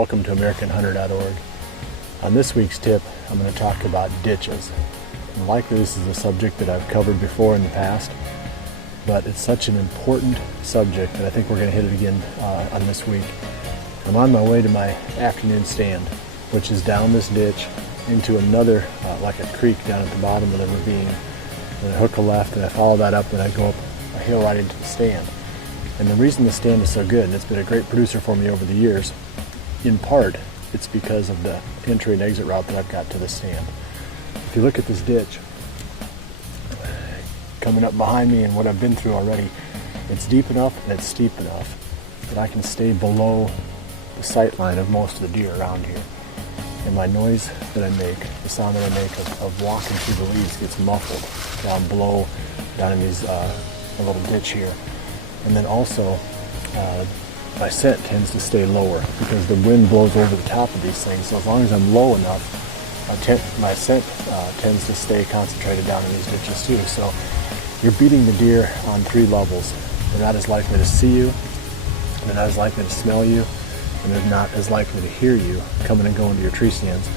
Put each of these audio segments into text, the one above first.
Welcome to AmericanHunter.org. On this week's tip, I'm going to talk about ditches. And likely this is a subject that I've covered before in the past, but it's such an important subject that I think we're going to hit it again on this week. I'm on my way to my afternoon stand, which is down this ditch into another, like a creek down at the bottom of the ravine. And I hook a left and I follow that up and I go up a hill right into the stand. And the reason the stand is so good, and it's been a great producer for me over the years, in part, it's because of the entry and exit route that I've got to the stand. If you look at this ditch, coming up behind me and what I've been through already, it's deep enough and it's steep enough that I can stay below the sight line of most of the deer around here. And my noise that I make, the sound that I make of walking through the leaves gets muffled down below, down in these a little ditch here. And then also, my scent tends to stay lower because the wind blows over the top of these things. So as long as I'm low enough, my scent tends to stay concentrated down in these ditches too. So you're beating the deer on three levels. They're not as likely to see you, they're not as likely to smell you, and they're not as likely to hear you coming and going to your tree stands.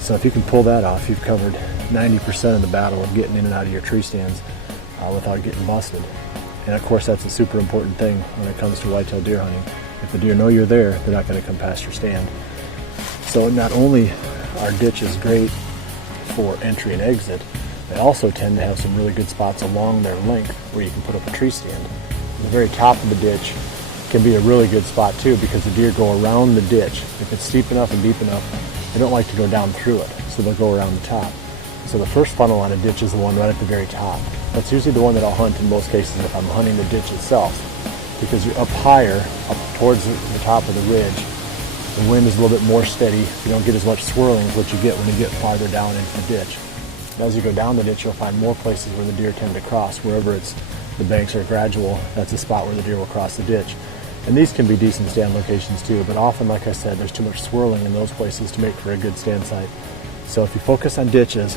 So if you can pull that off, you've covered 90% of the battle of getting in and out of your tree stands without getting busted. And of course, that's a super important thing when it comes to whitetail deer hunting. If the deer know you're there, they're not going to come past your stand. So not only are ditches great for entry and exit, they also tend to have some really good spots along their length where you can put up a tree stand. The very top of the ditch can be a really good spot too, because the deer go around the ditch. If it's steep enough and deep enough, they don't like to go down through it, so they'll go around the top. So the first funnel on a ditch is the one right at the very top. That's usually the one that I'll hunt in most cases if I'm hunting the ditch itself, because you're up higher, up towards the top of the ridge. The wind is a little bit more steady. You don't get as much swirling as what you get when you get farther down into the ditch. And as you go down the ditch, you'll find more places where the deer tend to cross. Wherever the banks are gradual, that's a spot where the deer will cross the ditch. And these can be decent stand locations too, but often, like I said, there's too much swirling in those places to make for a good stand site. So if you focus on ditches,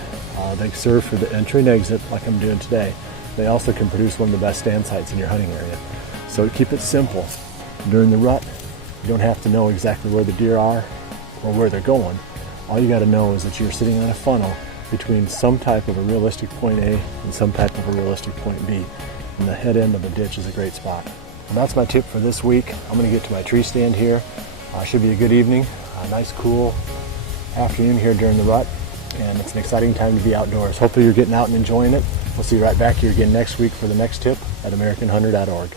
they serve for the entry and exit like I'm doing today. They also can produce one of the best stand sites in your hunting area. So keep it simple. During the rut, you don't have to know exactly where the deer are or where they're going. All you got to know is that you're sitting on a funnel between some type of a realistic point A and some type of a realistic point B. And the head end of the ditch is a great spot. And that's my tip for this week. I'm going to get to my tree stand here. Should be a good evening, a nice cool afternoon here during the rut, and it's an exciting time to be outdoors. Hopefully you're getting out and enjoying it. We'll see you right back here again next week for the next tip at AmericanHunter.org.